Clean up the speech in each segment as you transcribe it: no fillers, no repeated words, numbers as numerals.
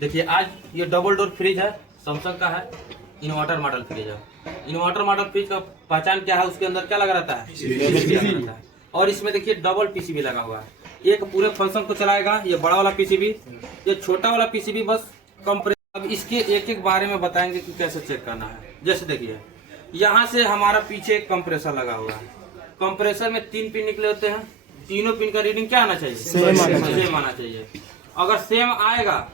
देखिए आज ये डबल डोर फ्रिज है, सैमसंग का है, इन्वर्टर मॉडल फ्रिज है। इन्वर्टर मॉडल फ्रिज का पहचान क्या है, उसके अंदर क्या लगा रहता है, पीसीबी। और इसमें देखिए डबल पीसीबी लगा हुआ है, एक पूरे फंक्शन को चलाएगा। ये बड़ा वाला पीसीबी, ये छोटा वाला पीसीबी बस कंप्रेसर। अब इसके एक एक बारे में बताएंगे कि कैसे चेक करना है। जैसे देखिए यहाँ से हमारा पीछे एक कंप्रेसर लगा हुआ है, कंप्रेसर में 3 पिन निकले होते हैं, तीनों पिन का रीडिंग क्या आना चाहिए, सेम आना चाहिए। अगर सेम आएगा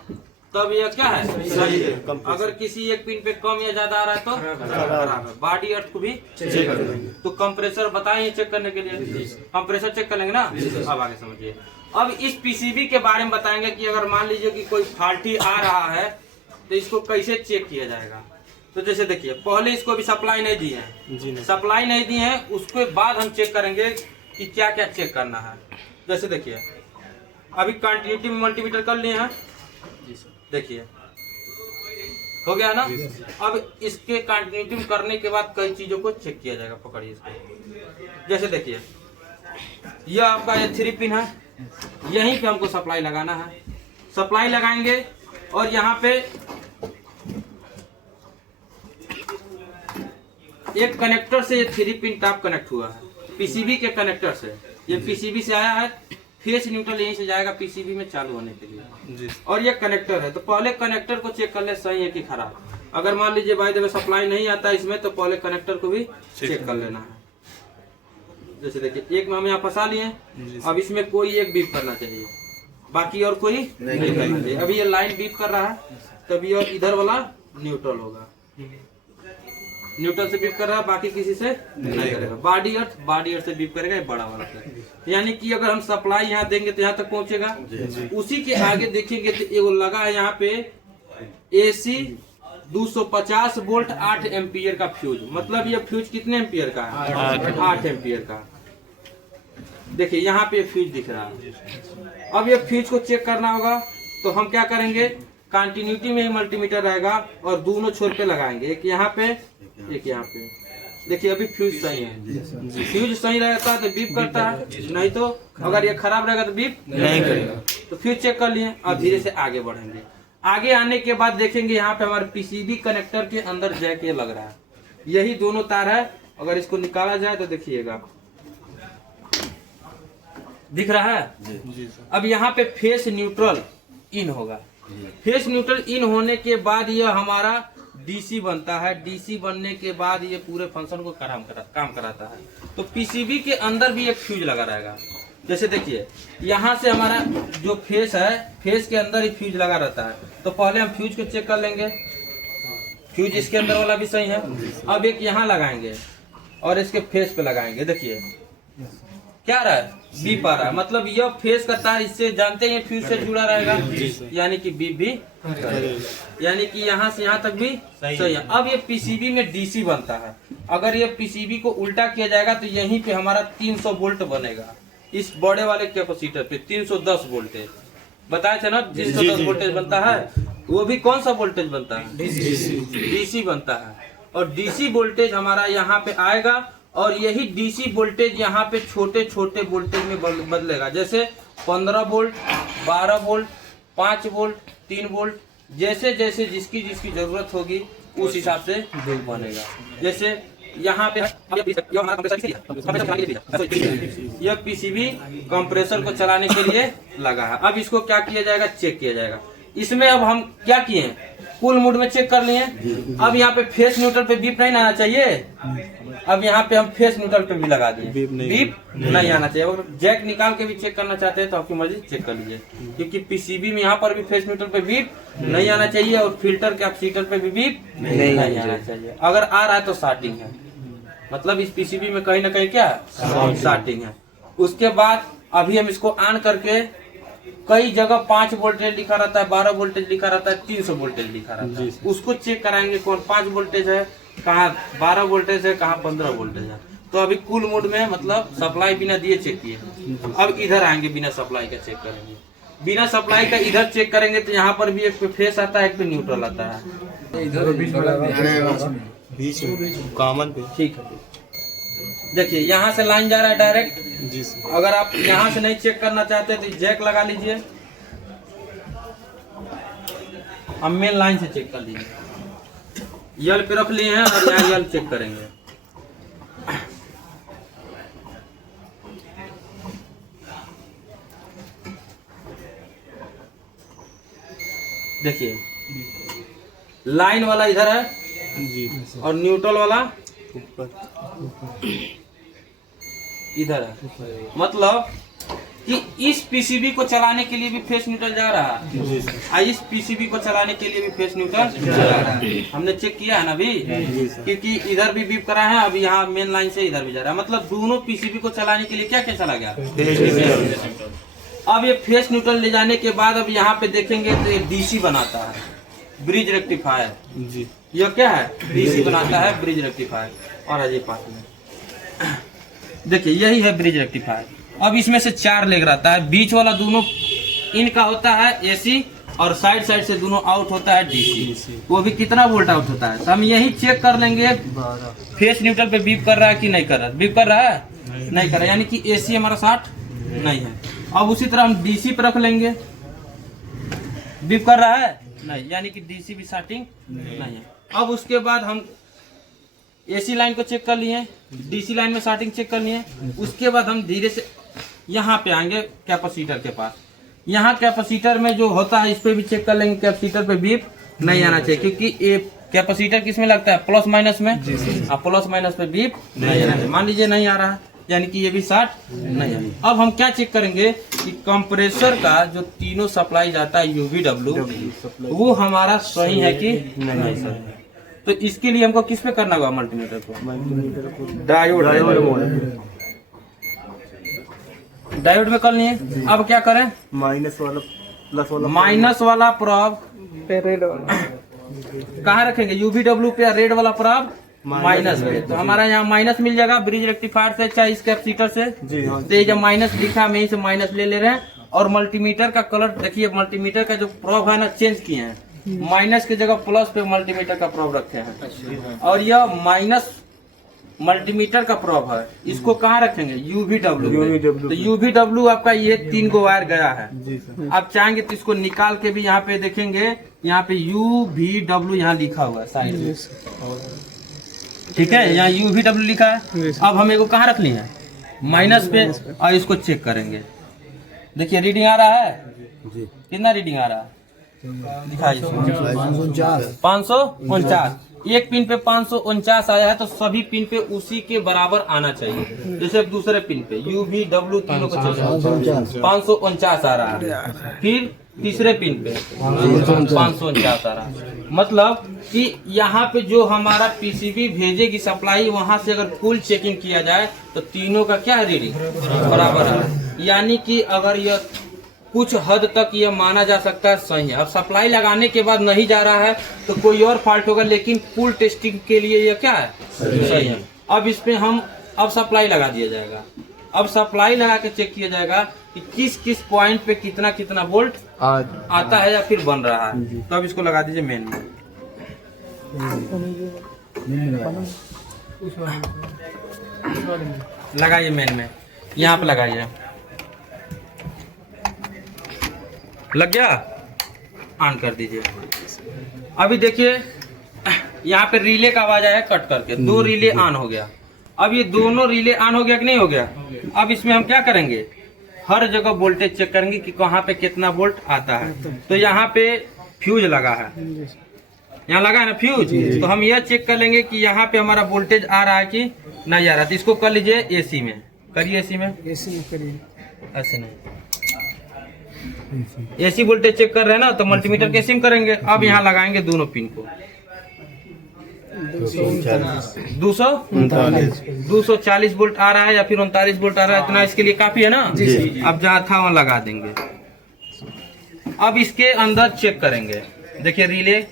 तब यह क्या है, सही है। अगर किसी एक पिन पे कम या ज्यादा आ रहा है तो खराब है। बॉडी अर्थ को भी चेक करेंगे। तो कंप्रेसर बताएं चेक करने के लिए, कंप्रेसर चेक कर लेंगे ना। अब आगे समझिए। अब इस पीसीबी के बारे में बताएंगे कि अगर मान लीजिए कि कोई फॉल्टी आ रहा है तो इसको कैसे चेक किया जाएगा। तो जैसे देखिए पहले इसको अभी सप्लाई नहीं दी है, सप्लाई नहीं दी है, उसके बाद हम चेक करेंगे कि क्या क्या चेक करना है। जैसे देखिए अभी कंटिन्यूटी में मल्टीमीटर कर लिए हैं, देखिए हो गया ना। अब इसके कंटिन्यूटी करने के बाद कई चीजों को चेक किया जाएगा। पकड़िए इसको। जैसे देखिए यह आपका ये 3 पिन है, यहीं पे हमको सप्लाई लगाना है। सप्लाई लगाएंगे और यहाँ पे एक कनेक्टर से ये 3 पिन टॉप कनेक्ट हुआ है, पीसीबी के कनेक्टर से। ये पीसीबी से आया है, फेस न्यूट्रल यहीं से जाएगा पीसीबी में चालू होने के लिए। और ये कनेक्टर है, तो पहले कनेक्टर को चेक कर ले सही है कि खराब। अगर मान लीजिए भाई देखो सप्लाई नहीं आता इसमें, तो पहले कनेक्टर को भी चेक कर लेना है। जैसे देखिए एक में हम यहाँ फंसा लिए, अब इसमें कोई एक बीप करना चाहिए, बाकी और कोई नहीं करना चाहिए। अभी ये लाइन बीप कर रहा है, तभी और इधर वाला न्यूट्रल होगा, न्यूट्रल से बीप कर रहा है, बाकी किसी से नहीं करेगा। बॉडी अर्थ से बीप करेगा, ये बड़ा वाला से। यानी कि अगर हम सप्लाई यहाँ देंगे तो यहाँ तक पहुँचेगा। उसी के आगे देखेंगे तो ये लगा है यहाँ पे एसी 250 वोल्ट 8 एम्पियर का फ्यूज। मतलब ये फ्यूज कितने एम्पियर का है, 8 एम्पियर का। देखिए यहाँ पे फ्यूज दिख रहा है। अब ये फ्यूज को चेक करना होगा, तो हम क्या करेंगे, कंटिन्यूटी में ही मल्टीमीटर रहेगा और दोनों छोर पे लगाएंगे, एक यहाँ पे एक यहाँ पे। देखिए अभी फ्यूज सही है, फ्यूज सही रहता है तो बीप करता है, नहीं तो अगर ये खराब रहेगा तो बीप नहीं करेगा। तो फ्यूज चेक कर लिए। अब धीरे से आगे बढ़ेंगे। आगे आने के बाद देखेंगे यहाँ पे हमारे पीसीबी कनेक्टर के अंदर जैक ये लग रहा है, यही दोनों तार है। अगर इसको निकाला जाए तो देखिएगा दिख रहा है। अब यहाँ पे फेस न्यूट्रल इन होगा। फेस न्यूट्रल इन होने के बाद यह हमारा डीसी बनता है। डीसी बनने के बाद ये पूरे फंक्शन को काम कराता है। तो पीसीबी के अंदर भी एक फ्यूज लगा रहेगा। जैसे देखिए यहाँ से हमारा जो फेस है, फेस के अंदर ही फ्यूज लगा रहता है। तो पहले हम फ्यूज को चेक कर लेंगे, फ्यूज इसके अंदर वाला भी सही है। अब एक यहाँ लगाएंगे और इसके फेस पे लगाएंगे। देखिए क्या रहा है, बीप आ रहा है, मतलब यह फेस का तार इससे जानते हैं फ्यूज से जुड़ा रहेगा, यानी कि बीप भी, यानी कि यहाँ से यहाँ तक भी सही है। अब ये पीसीबी में डीसी बनता है। अगर ये पीसीबी को उल्टा किया जाएगा तो यहीं पे हमारा 300 वोल्ट बनेगा। इस बड़े वाले कैपेसिटर पे 310 वोल्टेज बताए थे ना, 310 वोल्टेज बनता है। वो भी कौन सा वोल्टेज बनता है, डीसी बनता है। और डीसी वोल्टेज हमारा यहाँ पे आएगा और यही डीसी वोल्टेज यहाँ पे छोटे छोटे वोल्टेज में बदलेगा। जैसे 15 वोल्ट, 12 वोल्ट, 5 वोल्ट, 3 वोल्ट, जैसे जैसे जिसकी जिसकी जरूरत होगी उस हिसाब से बनेगा। जैसे यहाँ पे यह पीसीबी कंप्रेसर को चलाने के लिए लगा है। अब इसको क्या किया जाएगा, चेक किया जाएगा। इसमें अब हम क्या किए हैं, फुल मोड में चेक कर लिए। अब यहाँ पे फेस न्यूट्रल पे बीप नहीं आना चाहिए। अब यहाँ पे हम फेस न्यूट्रल पे भी लगा दिए, बीप नहीं आना चाहिए। अगर जैक निकाल के भी चेक करना चाहते हैं तो आपकी मर्जी चेक कर लीजिए, क्योंकि पीसीबी में यहाँ पर भी फेस न्यूट्रल पे बीप नहीं आना चाहिए और फिल्टर कैपेसिटर पे भी बीप नहीं आना चाहिए। अगर आ रहा है तो शार्टिंग है, मतलब इस पीसीबी में कहीं ना कहीं क्या शार्टिंग है। उसके बाद अभी हम इसको ऑन करके, कई जगह 5 वोल्टेज लिखा रहता है, 12 वोल्टेज लिखा रहता है, 300 वोल्टेज लिखा रहता है। उसको चेक कराएंगे कौन 5 वोल्टेज है, कहाँ 12 वोल्टेज है, कहाँ 15 वोल्टेज है। तो अभी कूल मोड में मतलब सप्लाई बिना दिए चेक किए। अब इधर आएंगे, बिना सप्लाई का चेक करेंगे। बिना सप्लाई का इधर चेक करेंगे तो यहाँ पर भी एक पे फेस आता है, एक पे न्यूट्रल आता है, इधर बीच कॉमन पे। ठीक है, देखिए यहाँ से लाइन जा रहा है डायरेक्ट। जी सर। अगर आप यहाँ से नहीं चेक करना चाहते तो जैक लगा लीजिए, हम मेन लाइन से चेक कर लीजिए। यल पे रख लिए हैं और यहाँ यल चेक करेंगे। देखिए लाइन वाला इधर है जी और न्यूट्रल वाला इधर है। मतलब कि इस पीसीबी को चलाने के लिए भी फेस न्यूट्रल जा रहा है और इस पीसीबी को चलाने के लिए भी फेस न्यूट्रल जा रहा है। हमने चेक किया है ना अभी, क्योंकि इधर भी बीप करा है, अभी यहाँ मेन लाइन से इधर भी जा रहा है। मतलब दोनों पीसीबी को चलाने के लिए क्या क्या चला गया। अब ये फेस न्यूट्रल ले जाने के बाद अब यहाँ पे देखेंगे तो ये डीसी बनाता है, ब्रिज रेक्टिफायर जी। यह क्या है, डीसी बनाता है, ब्रिज रेक्टिफायर। और अजय पास में देखिए यही है ब्रिज रेक्टिफायर। अब इसमें से 4 लेग रहता है, बीच वाला दोनों इनका होता है एसी और साइड साइड से दोनों आउट होता है डीसी। वो भी कितना वोल्ट आउट होता है, तो हम यही चेक कर लेंगे फेस न्यूट्रल पे बीप कर रहा है कि नहीं कर रहा है। बीप कर रहा है, नहीं कर रहा है, यानी कि एसी हमारा 60 नहीं है। अब उसी तरह हम डीसी पे रख लेंगे, बीप कर रहा है नहीं, यानी कि डीसी भी स्टार्टिंग नहीं है। अब उसके बाद हम एसी लाइन को चेक कर लिए, डीसी लाइन में स्टार्टिंग चेक कर लिए। उसके बाद हम धीरे से यहाँ पे आएंगे कैपेसिटर के पास। यहाँ कैपेसिटर में जो होता है इस पे भी चेक कर लेंगे, कैपेसिटर पे बीप नहीं आना चाहिए, क्योंकि ये कैपेसिटर किस में लगता है, प्लस माइनस में। अब प्लस माइनस पे बीप नहीं आना चाहिए। मान लीजिए नहीं आ रहा है, यानी कि ये भी 60 नहीं है। अब हम क्या चेक करेंगे कि कंप्रेसर का जो तीनों सप्लाई जाता है यूवीडब्ल्यू, वो हमारा सही है कि नहीं सही है। तो इसके लिए हमको किस पे करना होगा, मल्टीमीटर को डायोड में कर लिए। अब क्या करें, माइनस वाला प्लस वाला, माइनस वाला प्रॉब कहाँ रखेंगे, यूवीडब्ल्यू पे, रेड वाला प्रॉब माइनस पे। तो हमारा यहाँ माइनस मिल जाएगा ब्रिज रेक्टिफायर से, चाहे इस कैपेसिटर से। तो ये जब माइनस लिखा हम यहीं से माइनस ले रहे हैं। और मल्टीमीटर का कलर देखिए, मल्टीमीटर का जो प्रॉब है ना चेंज किए हैं, माइनस की जगह प्लस पे मल्टीमीटर का प्रॉब रखे हैं। और यह माइनस मल्टीमीटर का प्रॉब है, इसको कहाँ रखेंगे, यूवीडब्ल्यू। तो यूवीडब्ल्यू आपका ये 3 गो वायर गया है। आप चाहेंगे तो इसको निकाल के भी यहाँ पे देखेंगे, यहाँ पे यूवीडब्ल्यू यहाँ लिखा हुआ है साइड में, ठीक है, यहाँ यूवीडब्ल्यू लिखा है। अब हम इसको कहाँ रख लिए हैं, माइनस पे, और इसको चेक करेंगे। देखिए रीडिंग आ रहा है, कितना रीडिंग आ रहा है दिखाइए, 549। एक पिन पे 549 आया है, तो सभी पिन पे उसी के बराबर आना चाहिए। जैसे दूसरे पिन पे यूवीडब्ल्यू तीनों को चाहिए 549 आ रहा है, फिर तीसरे पिन पे 549 आ रहा है। मतलब कि यहाँ पे जो हमारा पीसीबी भेजेगी सप्लाई, वहां से अगर फुल चेकिंग किया जाए तो तीनों का क्या है, रीडिंग बराबर है। यानी कि अगर यह कुछ हद तक ये माना जा सकता है सही है। अब सप्लाई लगाने के बाद नहीं जा रहा है तो कोई और फॉल्ट होगा, लेकिन फुल टेस्टिंग के लिए ये क्या है, सही है। अब इस पे हम अब सप्लाई लगा दिया जाएगा। अब सप्लाई लगा के चेक किया जाएगा कि किस किस पॉइंट पे कितना कितना वोल्ट आता है या फिर बन रहा है। तो अब इसको लगा दीजिए मेन में, लगाइए मेन में, यहाँ पे लगाइए, लग गया, ऑन कर दीजिए। अभी देखिए यहाँ पे रिले का आवाज आया कट करके, 2 रिले ऑन हो गया। अब ये दोनों रिले ऑन हो गया कि नहीं हो गया। अब इसमें हम क्या करेंगे, हर जगह वोल्टेज चेक करेंगे कि कहाँ पे कितना वोल्ट आता है। तो यहाँ पे फ्यूज लगा है, यहाँ लगा है ना फ्यूज, तो हम यह चेक कर लेंगे कि यहाँ पे हमारा वोल्टेज आ रहा है कि नहीं आ रहा है। तो इसको कर लीजिए एसी में, करिए एसी में, ऐसे नहीं, एसी वोल्टेज चेक कर रहे हैं ना, तो मल्टीमीटर के एसी में करेंगे। अब यहाँ लगाएंगे दोनों पिन को, 240 वोल्ट आ रहा है या फिर 39 वोल्ट आ रहा है, इतना इसके लिए काफी है ना। अब जहाँ था वहाँ लगा देंगे। अब इसके अंदर चेक करेंगे, देखिए रिले,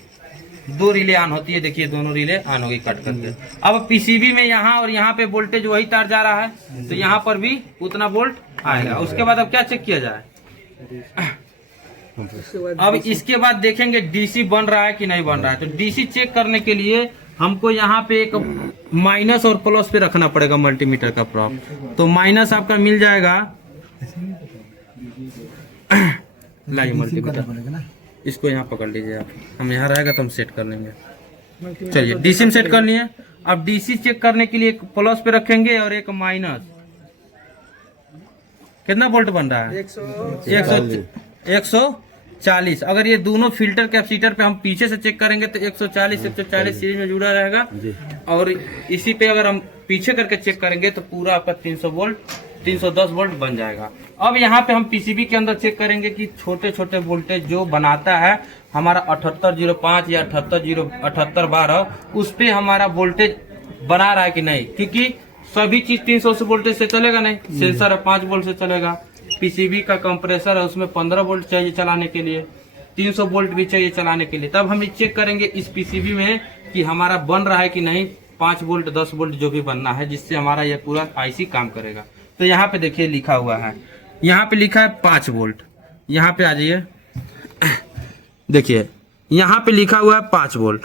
2 रिले ऑन होती है, देखिए दोनों रिले ऑन होगी कट करके। अब पीसीबी में यहाँ और यहाँ पे वोल्टेज वही तार जा रहा है, तो यहाँ पर भी उतना वोल्ट आएगा। उसके बाद अब क्या चेक किया जाए, अब इसके बाद देखेंगे डीसी बन रहा है कि नहीं बन रहा है। तो डीसी चेक करने के लिए हमको यहाँ पे एक माइनस और प्लस पे रखना पड़ेगा मल्टीमीटर का प्रॉब। तो माइनस आपका मिल जाएगा, लाइए मल्टीमीटर, इसको यहाँ पकड़ लीजिए आप, हम यहाँ रहेगा तो हम सेट कर लेंगे। चलिए डीसी में सेट कर लिए। अब डीसी चेक करने के लिए एक प्लस पे रखेंगे और एक माइनस। कितना वोल्ट बन रहा है? 140। अगर ये दोनों फिल्टर कैपेसिटर पे हम पीछे से चेक करेंगे तो 140 सीरीज में जुड़ा रहेगा, और इसी पे अगर हम पीछे करके चेक करेंगे तो पूरा आपका 300 वोल्ट 310 वोल्ट बन जाएगा। अब यहाँ पे हम पीसीबी के अंदर चेक करेंगे कि छोटे छोटे वोल्टेज जो बनाता है हमारा 7805 या 7812, उस पे हमारा वोल्टेज बना रहा है कि नहीं, क्योंकि सभी चीज 300 से वोल्टेज से चलेगा नहीं। सेंसर है 5 वोल्ट से चलेगा, पीसीबी का कंप्रेसर है उसमें 15 वोल्ट चाहिए चलाने के लिए, 300 वोल्ट भी चाहिए चलाने के लिए। तब हम चेक करेंगे इस पीसीबी में कि हमारा बन रहा है कि नहीं, 5 वोल्ट 10 वोल्ट जो भी बनना है, जिससे हमारा ये पूरा आईसी काम करेगा। तो यहाँ पे देखिए लिखा हुआ है, यहाँ पे लिखा है 5 वोल्ट। यहाँ पे आ जाइए, देखिए यहाँ पे लिखा हुआ है 5 वोल्ट,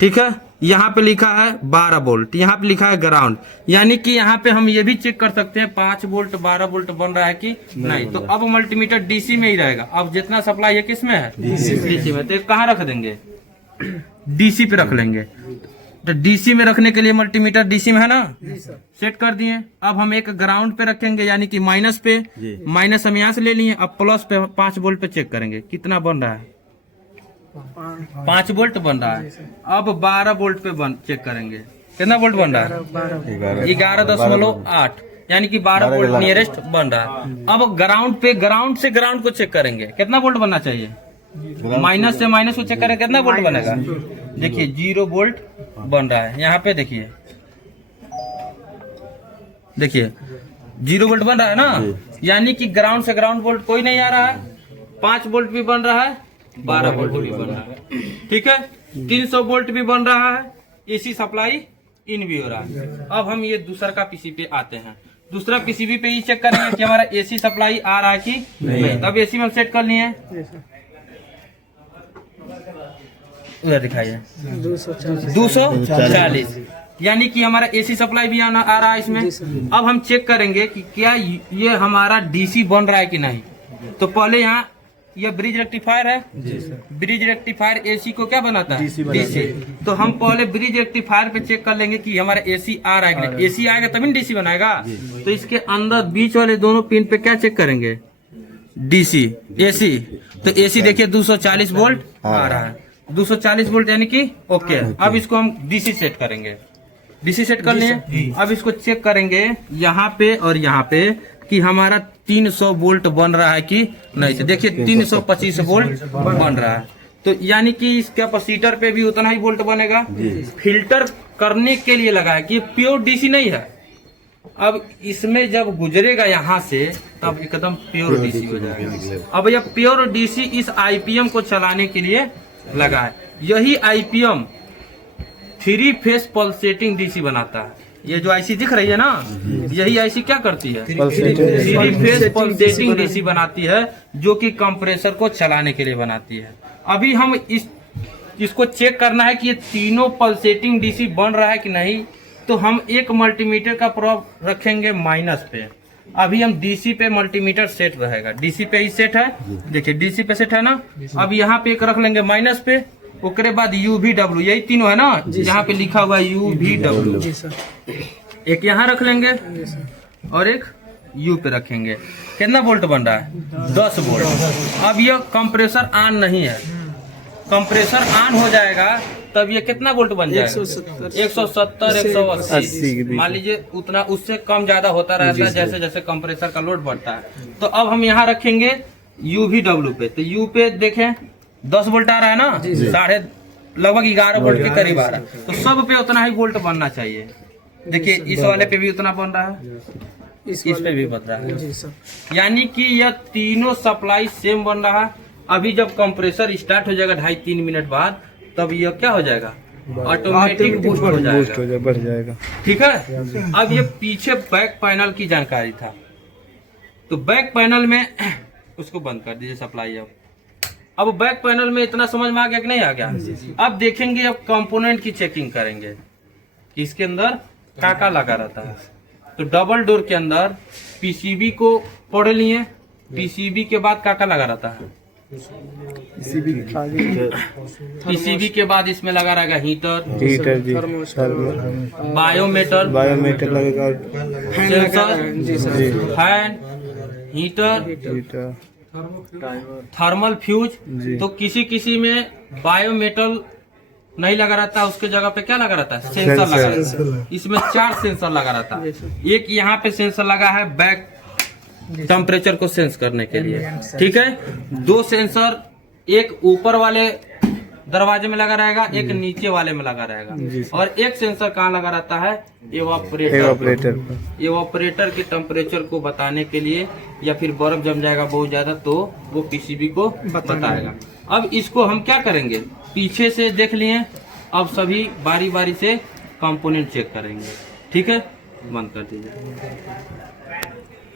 ठीक है। यहाँ पे लिखा है 12 वोल्ट, यहाँ पे लिखा है ग्राउंड। यानी कि यहाँ पे हम ये भी चेक कर सकते हैं 5 वोल्ट 12 वोल्ट बन रहा है कि नहीं। तो अब मल्टीमीटर डीसी में ही रहेगा। अब जितना सप्लाई है किस में है? डीसी में। तो कहाँ रख देंगे? डीसी पे रख लेंगे। तो डीसी में रखने के लिए मल्टीमीटर डीसी में है ना, सेट कर दिए। अब हम एक ग्राउंड पे रखेंगे, यानी कि माइनस पे। माइनस हम यहाँ से ले लिए। अब प्लस पे 5 वोल्ट पे चेक करेंगे कितना बन रहा है। 5 वोल्ट बन रहा है। अब 12 वोल्ट पे चेक करेंगे कितना वोल्ट बन रहा है? 11.8, यानी कि 12 वोल्ट नियरेस्ट बन रहा है। अब ग्राउंड पे, ग्राउंड से ग्राउंड को चेक करेंगे कितना वोल्ट बनना चाहिए। माइनस से माइनस को चेक करें कितना वोल्ट बनेगा। देखिए 0 वोल्ट बन रहा है। यहाँ पे देखिए 0 वोल्ट बन रहा है ना, यानी कि ग्राउंड से ग्राउंड वोल्ट कोई नहीं आ रहा है। 5 वोल्ट भी बन रहा है, 12 वोल्ट भी बन रहा है, ठीक है। 300 वोल्ट भी बन रहा है, एसी सप्लाई इन भी हो रहा है। अब हम ये दूसरा का पीसीबी पे आते हैं। दूसरा पीसीबी पे ही चेक करेंगे कि हमारा एसी सप्लाई आ रहा है कि नहीं। तब एसी में सेट कर लिए, उधर दिखाइए 240, यानी कि हमारा एसी सप्लाई भी आ रहा है इसमें। अब हम चेक करेंगे कि क्या ये हमारा डीसी बन रहा है कि नहीं। तो पहले यहाँ ये ब्रिज रेक्टिफायर है, ब्रिज रेक्टिफायर एसी को क्या बनाता है? डीसी। तो हम पहले ब्रिज रेक्टिफायर पे चेक कर लेंगे कि हमारा एसी आ रहा है कि नहीं। एसी आएगा तभी डीसी बनाएगा। तो इसके अंदर बीच वाले दोनों पिन पे क्या चेक करेंगे? DC, AC. तो एसी देखिए 240 वोल्ट आ रहा है, 240 वोल्ट यानी कि ओके। अब इसको हम डीसी सेट करेंगे। डीसी सेट कर लिए। अब इसको चेक करेंगे यहाँ पे और यहाँ पे कि हमारा 300 वोल्ट बन रहा है कि नहीं। तो देखिए 325 वोल्ट बन रहा है। तो यानी कि इस कैपेसिटर पे भी उतना ही वोल्ट बनेगा। फिल्टर करने के लिए लगा है कि प्योर डीसी नहीं है। अब इसमें जब गुजरेगा यहाँ से तब एकदम प्योर डीसी हो जाएगा। अब यह प्योर डीसी इस आईपीएम को चलाने के लिए लगा है। यही आईपीएम 3 फेस पल्सेटिंग डीसी बनाता है। ये जो आईसी दिख रही है ना, यही आईसी क्या करती है? 3 फेस पल्सेटिंग डीसी बनाती है, जो कि कंप्रेसर को चलाने के लिए बनाती है। अभी हम इसको चेक करना है कि ये तीनों पल्सेटिंग डीसी बन रहा है कि नहीं। तो हम एक मल्टीमीटर का प्रोब रखेंगे माइनस पे। अभी हम डीसी पे मल्टीमीटर सेट रहेगा, डीसी पे ही सेट है। देखिए डीसी पे सेट है ना। अब यहाँ पे एक रख लेंगे माइनस पे, उसके बाद UVW, यही तीनों है ना, यहाँ पे लिखा हुआ है UVW। एक यहाँ रख लेंगे और एक यू पे रखेंगे। कितना वोल्ट बन रहा है? 10 वोल्ट। अब यह कंप्रेसर ऑन नहीं है, कंप्रेसर ऑन हो जाएगा तब ये कितना वोल्ट बन जाएगा? 170 180। मान लीजिए उतना, उससे कम ज्यादा होता रहता है जैसे जैसे कंप्रेसर का लोड बढ़ता है। तो अब हम यहाँ रखेंगे UVW पे। तो यू पे देखें 10 वोल्ट आ रहा है ना, लगभग 11 वोल्ट के करीब आ रहा है। तो सब पे उतना ही वोल्ट बनना चाहिए। देखिए इस वाले पे भी उतना बन रहा है, इस पे भी बन रहा है। यानी कि यह तीनों सप्लाई सेम बन रहा है। अभी जब कंप्रेसर स्टार्ट हो जाएगा 2.5-3 मिनट बाद, तब यह क्या हो जाएगा? ऑटोमेटिक बूस्ट हो जाएगा, बढ़ जाएगा, ठीक है। अब ये पीछे बैक पैनल की जानकारी था। तो बैक पैनल में उसको बंद कर दीजिए सप्लाई। अब बैक पैनल में इतना समझ में आ गया कि नहीं आ गया? अब देखेंगे, अब कंपोनेंट की चेकिंग करेंगे कि इसके अंदर क्या लगा रहता है। तो डबल डोर के अंदर पीसीबी को पढ़ लिए। पीसीबी के बाद क्या लगा रहता है? पीसीबी आगे पीसीबी के बाद इसमें लगा रहेगा हीटर, हीटर जी, बायोमीटर, बायोमीटर लगेगा, सेंसर, जी, fan, heater, heater, thermal fuse. जी। तो किसी किसी में बायोमेटल नहीं लगा रहता, उसके जगह पे क्या लगा रहता है? सेंसर लगा रहता है। इसमें 4 सेंसर लगा रहता है। एक यहाँ पे सेंसर लगा है बैक टेम्परेचर को सेंस करने के लिए, ठीक है। 2 सेंसर, एक ऊपर वाले दरवाजे में लगा रहेगा, एक नीचे वाले में लगा रहेगा, और एक सेंसर कहाँ लगा रहता है? एवापोरेटर के टेम्परेचर को बताने के लिए, या फिर बर्फ जम जाएगा बहुत ज्यादा तो वो पीसीबी को बताएगा। अब इसको हम क्या करेंगे, पीछे से देख लिए, अब सभी बारी बारी से कंपोनेंट चेक करेंगे, ठीक है। बंद कर दीजिए।